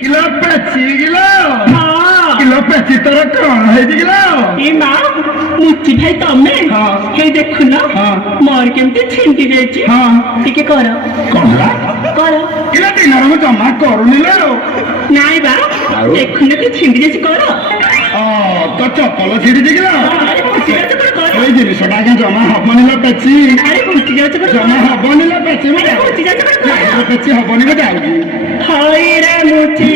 Kilo পেঁচি kilo ହଁ kilo পেঁচি তোর কଣ হয়েছি কিলো ଏ ମା ମୁଚି ଭାଇ ତମେ ହଁ। ହେଇ ଦେଖୁନ ହଁ। ମୋର କେମିତି ଛିଣ୍ଡି ଯାଇଛି ହଁ। ଟିକେ କର କଣ କର କିଲୋ ଦିନରେ ମୁଁ ଜମା କରୁନି ଲୋ ନାଇଁ ବା ଆଉ? ଦେଖୁନ କି ଛିଣ୍ଡି ଯାଇଛି କର তো চପল ছিড়িছি কিলো ଆରେ ମୁଚି ଯାଉଛ କଣ କର এই জিনিসটা আগে জমা হবনি লো পেঁচি ଆରେ ମୁଚି ଯାଉଛ କଣ জমা କର হবনি লো পেঁচি ଆରେ ମୁଚି ଯାଉଛ କଣ କର পেঁচি হবনি লো যাଉଛି ହଇରେ ମୁଚି